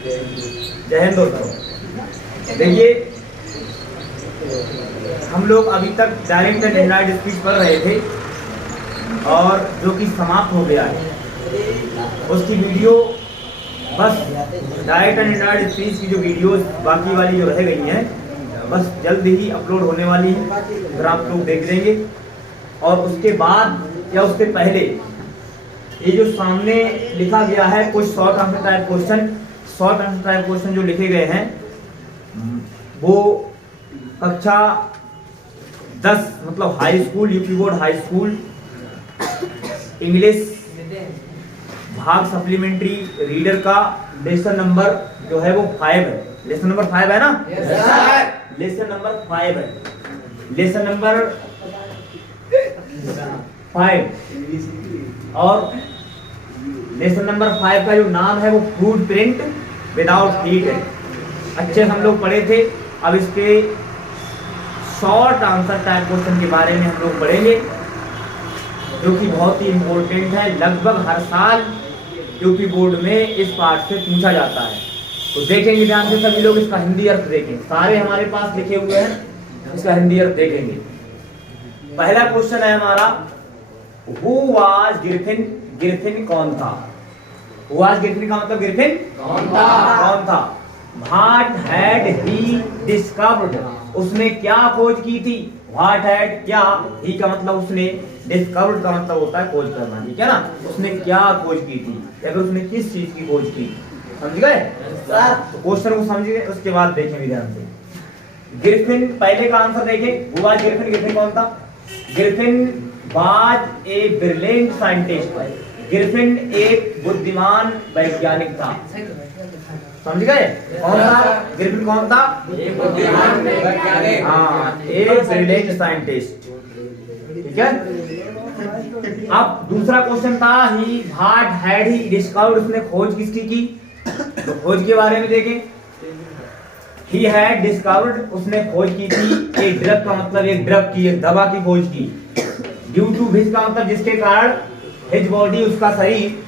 जय हिंद दोस्तों। देखिए, हम लोग अभी तक डायरेक्ट एंड इनडायरेक्ट स्पीच पढ़ रहे थे और जो कि समाप्त हो गया है, उसकी वीडियो बस डायरेक्ट एंड इनडायरेक्ट स्पीच की जो वीडियोस बाकी वाली जो रह गई हैं बस जल्द ही अपलोड होने वाली है, अगर आप लोग देख लेंगे। और उसके बाद या उससे पहले ये जो सामने लिखा गया है कुछ शॉर्ट आंसर टाइप क्वेश्चन जो लिखे गए हैं वो कक्षा 10 मतलब high school, UP board high school English भाग सप्लीमेंट्री रीडर का लेसन नंबर जो है वो 5 है। लेसन नंबर 5 है ना? लेसन नंबर 5 है। लेसन नंबर 5 और लेसन नंबर 5 का जो नाम है वो फूड प्रिंट विदाउट हीट है। अच्छे से हम लोग पढ़े थे। अब इसके शॉर्ट आंसर टाइप क्वेश्चन के बारे में हम लोग पढ़ेंगे जो कि बहुत ही इंपॉर्टेंट है। लगभग हर साल यूपी बोर्ड में इस पार्ट से पूछा जाता है, तो देखेंगे ध्यान से सभी लोग। इसका हिंदी अर्थ देखें, सारे हमारे पास लिखे हुए हैं, इसका हिंदी अर्थ देखेंगे। पहला क्वेश्चन है हमारा, हु वाज गिरफिन? गिरफिन कौन था? हु वाज गिरफिन का मतलब गिरफिन कौन था? What had he discovered? उसने क्या खोज की थी? व्हाट हैड क्या, ही का मतलब उसने, डिस्कवर्ड का मतलब होता है खोज करना, ठीक है ना? उसने क्या खोज की थी या फिर उसने किस चीज की खोज की? समझ गए? तो क्वेश्चन को समझिए, उसके बाद देखेंगे ध्यान से। गिरफिन पहले का आंसर देखें, हु वाज गिरफिन? गिरफिन कौन था? गिरफिन वाज ए ब्रिलियंट साइंटिस्ट। गिरफिन एक बुद्धिमान वैज्ञानिक था। समझ गए? कौन था गिरफिन? कौन था? एक बुद्धिमान वैज्ञानिक। हाँ, एक ब्रिलियंट साइंटिस्ट, ठीक है। अब दूसरा क्वेश्चन था, ही व्हाट हैड ही डिस्कवर्ड? उसने खोज किसकी की? तो खोज के बारे में देखें। ही हैड डिस्कवर्ड, उसने खोज की थी एक ड्रग का मतलब एक ड्रग की, एक दवा की खोज की। ड्यू टू हिज का मतलब जिसके कारण, हिज बॉडी उसका शरीर,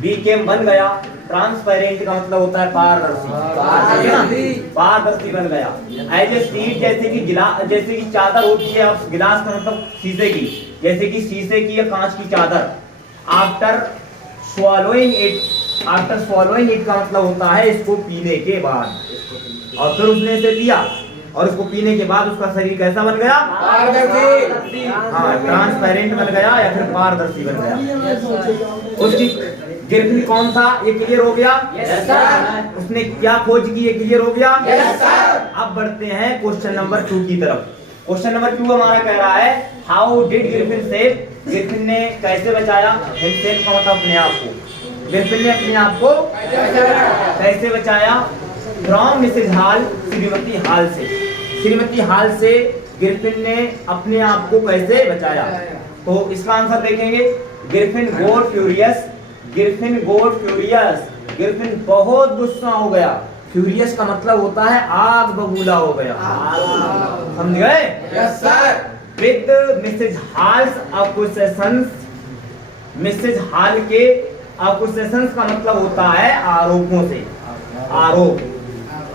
बीकेम बन गया, ट्रांसपेरेंट का मतलब होता है पारदर्शी, पारदर्शी बन गया। एज ए शीट, जैसे कि चादर होती है, अब गिलास का मतलब शीशे की, जैसे कि शीशे की या कांच की चादर। आफ्टर स्वॉलोइंग इट का मतलब होता है इसको पीने के बाद, और फिर उसने इसे पिया और उसको पीने के बाद उसका शरीर कैसा बन गया? पारदर्शी। हाँ, ट्रांसपेरेंट बन गया या फिर पारदर्शी बन गया। उसकी गिरफिन कौन था? ये क्लियर हो गया? Yes sir. उसने क्या खोज की? ये क्लियर हो गया? Yes sir. अब बढ़ते हैं क्वेश्चन नंबर 2 की तरफ। क्वेश्चन नंबर 2 हमारा कह रहा है, हाउ डिड गिरफिन सेव? गिरफिन ने कैसे बचाया? हिमसेफ का मतलब अपने आप को। गिरफिन ने अपने आप को कैसे बचाया? फ्रॉम मिसेज हॉल, श्रीमती हॉल से। श्रीमती हॉल से गिरफिन ने अपने आप को कैसे बचाया? तो इसका आंसर देखेंगे। गिरफिन गोट फ्यूरियस। गिरफिन गोट फ्यूरियस, गिरफिन बहुत गुस्सा हो गया। फ्यूरियस का मतलब होता है आग बबूला हो गया। समझ गए? Yes sir. With Mrs Hall's accusations, Mrs Hall के अक्यूजेशंस का मतलब होता है आरोपों से, आरोप।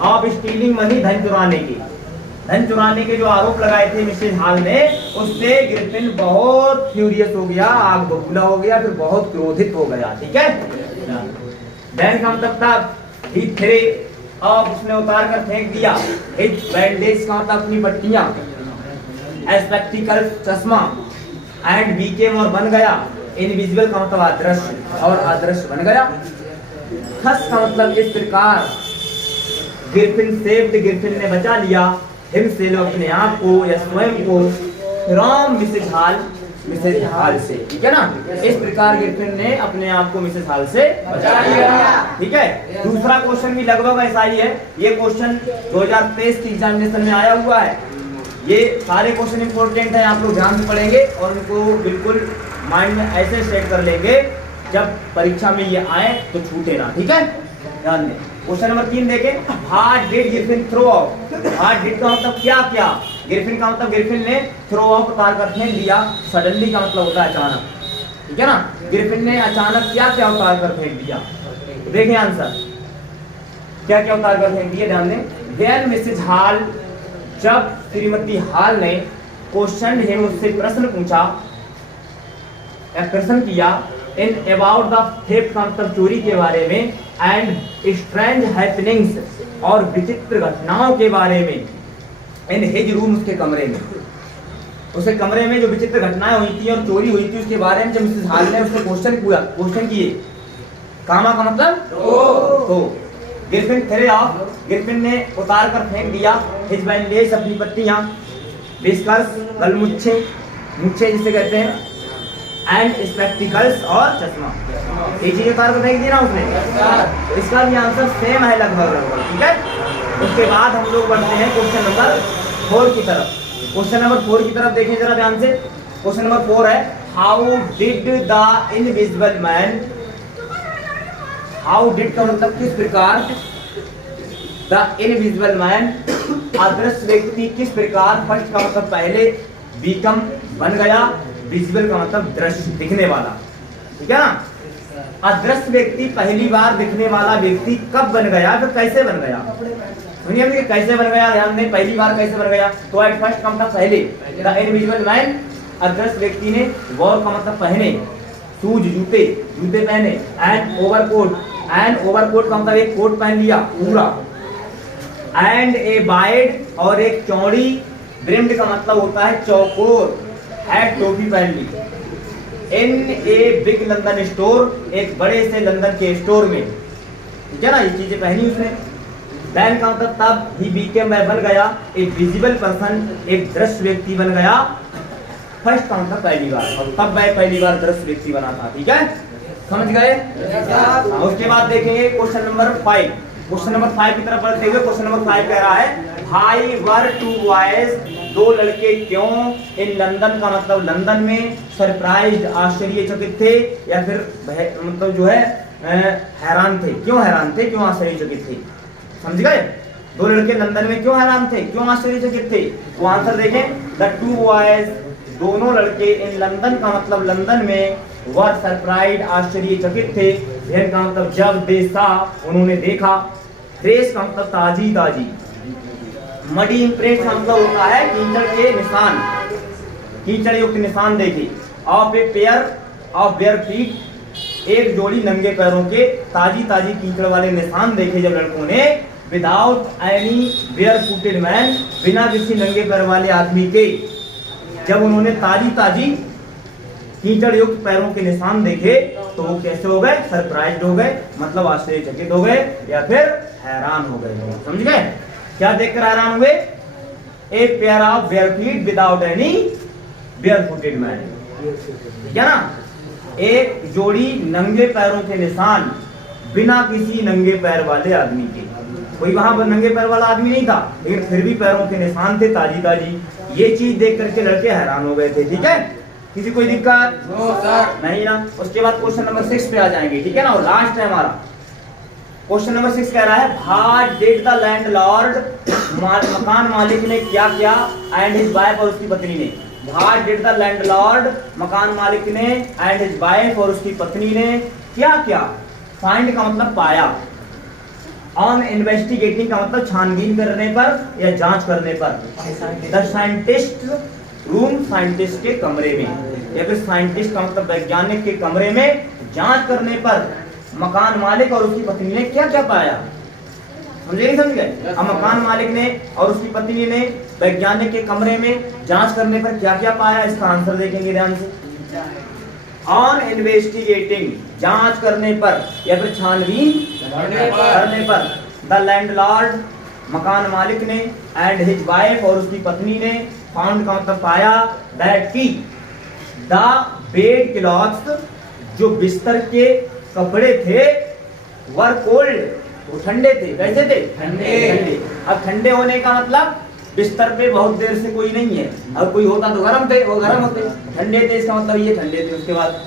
ऑफ स्टीलिंग मनी, धन चुराने की, धन चुराने के जो आरोप लगाए थे मिसेज हॉल ने, उससे गिरफिन बहुत फ्यूरियस हो गया, आग बबूला हो गया, फिर बहुत क्रोधित हो गया, ठीक है। देन का मतलब था ही थ्रे ऑफ, उसने उतार कर फेंक दिया। हिज बैंडेज का मतलब अपनी पट्टियां, स्पेक्टिकल चश्मा, एंड बीकेम और बन गया, इनविजिबल का मतलब अदृश्य और अदृश्य बन गया। थस का मतलब इस प्रकार, गिरफिन सेव्ड, गिरफिन ने बचा लिया, हिमसेफ अपने आप को या स्वयं को, from Mrs Hall, Mrs Hall से, ठीक है ना। इस प्रकार गिरफिन ने अपने आप को मिसेज हॉल से बचा लिया, ठीक है। दूसरा क्वेश्चन भी लगभग ऐसा ही है। ये क्वेश्चन 2023 की एग्जामिनेशन में आया हुआ है। ये सारे क्वेश्चन इंपॉर्टेंट हैं, आप लोग ध्यान से पढ़ेंगे और उनको बिल्कुल माइंड में ऐसे सेट कर लेंगे, जब परीक्षा में ये आए तो छूटे ना, ठीक है। ध्यान दें। क्वेश्चन नंबर 3 देखें, what did Griffin throw out? What did का मतलब क्या क्या, गिरफिन का मतलब गिरफिन ने थ्रो आउट उतार कर फेंक दिया, सडनली का मतलब होता है अचानक, ठीक है ना। गिरफिन ने अचानक क्या क्या उतार कर फेंक दिया? देखें आंसर, क्या क्या उतार कर फेंक दिए, ध्यान दें। When मिसेज हॉल, जब श्रीमती हॉल ने क्वेश्चन है, मुझसे प्रश्न पूछा या प्रश्न किया, इन अबाउट द थेफ्ट का मतलब चोरी के बारे में, एंड स्ट्रेंज हैपनिंग्स और विचित्र घटनाओं के बारे में, इन हिज रूम, उसके कमरे में, उसके कमरे में जो विचित्र घटनाएं हुई थी और चोरी हुई थी उसके बारे में जब मिसेस हॉल ने उससे क्वेश्चन किए, कामा का मतलब तो गिरफिन थ्रे ऑफ, गिरफिन ने उतार कर फेंक दिया, हिज बैंडेज, अपनी पट्टियां, विस्कर्स, गलमुच्छे, मुच्छे जिसे कहते हैं, एंड स्पेक्टिकल्स, और चश्मा, ये चीजें उतार कर फेंक दी ना उसने। इसका भी आंसर सेम है लगभग, ठीक है। उसके बाद हम लोग बढ़ते हैं क्वेश्चन नंबर 4 की तरफ। क्वेश्चन नंबर 4 की तरफ देखें जरा ध्यान से। क्वेश्चन नंबर 4 है, how did the invisible man, how did का मतलब किस प्रकार, द इनविजिबल मैन, अदृश्य व्यक्ति किस प्रकार, फर्स्ट का मतलब पहले, बीकम बन गया, विजिबल का मतलब दृश्य, दिखने वाला, ठीक है ना। अदृश्य व्यक्ति पहली बार दिखने वाला व्यक्ति कब बन गया, फिर कैसे बन गया, सुनिए कि कैसे बन गया, ध्यान दें। पहली बार कैसे बन गया, तो एट फर्स्ट का मतलब पहले, द इनविजिबल मैन, अदृश्य व्यक्ति ने, वॉर का मतलब पहने, शूज जूते, जूते पहने, एंड ओवरकोट, एंड ओवरकोट का मतलब एक कोट पहन लिया पूरा, एंड ए बाइड, और एक चौड़ी, ब्रिम्ड का मतलब होता है चौकोर, हैट, टोपी पहन ली, इन ए बिग लंदन स्टोर, एक बड़े से लंदन के स्टोर में, ठीक है ना, ये चीजें पहनी उसने। देन का मतलब तब, ही बीकेम, वह बन गया, एक विजिबल पर्सन, एक दृश्य व्यक्ति बन गया, फर्स्ट का मतलब पहली बार, और तब वह पहली बार दृश्य व्यक्ति बना था, ठीक है, समझ गए। उसके बाद देखेंगे क्वेश्चन नंबर 5। क्वेश्चन नंबर 5 की तरफ बढ़ते हुए क्वेश्चन नंबर 5 कह रहा है, हाई वर टू बॉयज, दो लड़के क्यों, इन लंदन का मतलब लंदन में, सरप्राइज्ड, आश्चर्यचकित थे, या फिर मतलब जो है हैरान थे, क्यों हैरान थे, क्यों आश्चर्यचकित थे, समझ गए। दो लड़के लंदन में क्यों हैरान थे, क्यों आश्चर्यचकित थे, वो आंसर देखें। द टू बॉयज, दोनों लड़के, इन लंदन का मतलब लंदन में, वर सरप्राइज्ड, आश्चर्यचकित थे, देन का मतलब जब, दे सा, उन्होंने देखा, फ्रेश का मतलब ताजी ताजी, मडी इम्प्रेस का मतलब होता है कीचड़ के निशान, कीचड़ युक्त निशान देखे, of A pair of bare feet, एक जोड़ी नंगे पैरों के ताजी ताजी कीचड़ वाले निशान देखे जब लड़कों ने, without any bare footed man, बिना किसी नंगे पैर वाले आदमी के, जब उन्होंने ताजी ताजी कीचड़ युक्त पैरों के निशान देखे तो वो कैसे हो गए, सरप्राइज्ड हो गए, मतलब आश्चर्यचकित हो गए या फिर हैरान हो गए, समझ गए। क्या देखकर हैरान हुए, a pair of bare feet without any bare footed man, ठीक है ना, एक जोड़ी नंगे पैरों के निशान बिना किसी नंगे पैर वाले आदमी के, कोई वहां पर नंगे पैर वाला आदमी नहीं था लेकिन फिर भी पैरों के निशान थे ताजी ताजी, ये चीज देख करके लड़के हैरान हो गए थे, ठीक है। किसी कोई दिक्कत नहीं ना। उसके बाद क्वेश्चन नंबर 6 पे आ जाएंगे, ठीक है ना, और लास्ट है हमारा क्वेश्चन नंबर 6 कह रहा है, हाउ डिड द लैंडलॉर्ड, मकान मालिक ने क्या किया, एंड हिज वाइफ, और उसकी पत्नी ने, हाउ डिड द लैंडलॉर्ड, मकान मालिक ने, एंड हिज वाइफ, और उसकी पत्नी ने क्या किया, फाइंड का मतलब पाया, ऑन इन्वेस्टिगेटिंग का मतलब छानबीन करने पर या जांच करने पर, द साइंटिस्ट रूम, साइंटिस्ट के कमरे में, या फिर साइंटिस्ट का मतलब वैज्ञानिक के कमरे में जांच करने पर मकान मालिक और उसकी पत्नी ने क्या क्या पाया, समझे नहीं, समझ गए। अब मकान मालिक ने और उसकी पत्नी ने वैज्ञानिक के कमरे में जांच करने पर क्या क्या पाया, इसका आंसर देखेंगे ध्यान से। ऑन इन्वेस्टिगेटिंग, जांच करने पर या फिर छानबीन करने पर, द लैंडलॉर्ड, मकान मालिक ने, एंड हिज वाइफ, और उसकी पत्नी ने, फाउंड का मतलब पाया, दैट की, द बेड क्लॉथ्स, जो बिस्तर के कपड़े थे, वर कोल्ड, वो ठंडे थे, कैसे थे, ठंडे। अब ठंडे होने का मतलब बिस्तर पे बहुत देर से कोई नहीं है, और कोई होता तो गर्म थे, वो गर्म होते, ठंडे थे, इसका मतलब ये ठंडे थे। उसके बाद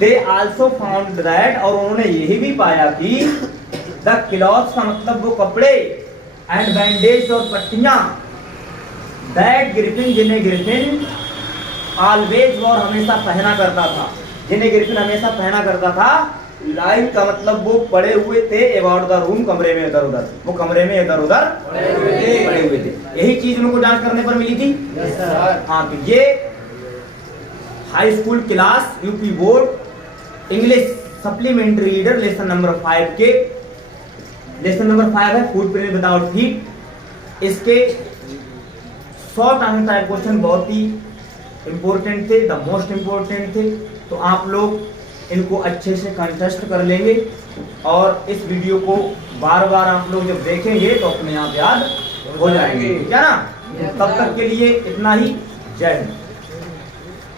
दे आल्सो फाउंड दैट, और उन्होंने यही भी पाया कि द क्लॉथ्स का मतलब वो कपड़े, एंड बैंडेज, और पट्टियां, दैट ग्रिफिन, जिन्हें ग्रिफिन ऑलवेज, और हमेशा पहना करता था, जिन्हें ग्रिफिन हमेशा पहना करता था, लाइव का मतलब वो पड़े हुए थे अबाउट द रूम, कमरे में इधर उधर, वो कमरे में इधर उधर पड़े हुए थे। यही चीज उनको जांच करने पर मिली थी। हाँ, तो ये high school class UP board English supplementary reader lesson number 5 के लेसन नंबर 5 है फूड प्रिंट विदाउट हीट। इसके शॉर्ट आंसर टाइप क्वेश्चन बहुत ही इंपॉर्टेंट थे, द मोस्ट इंपॉर्टेंट थे। तो आप लोग इनको अच्छे से कंटेस्ट कर लेंगे और इस वीडियो को बार बार आप लोग जब देखेंगे तो अपने आप याद हो जाएंगे, क्या ना। तब तक के लिए इतना ही, जय हिंद।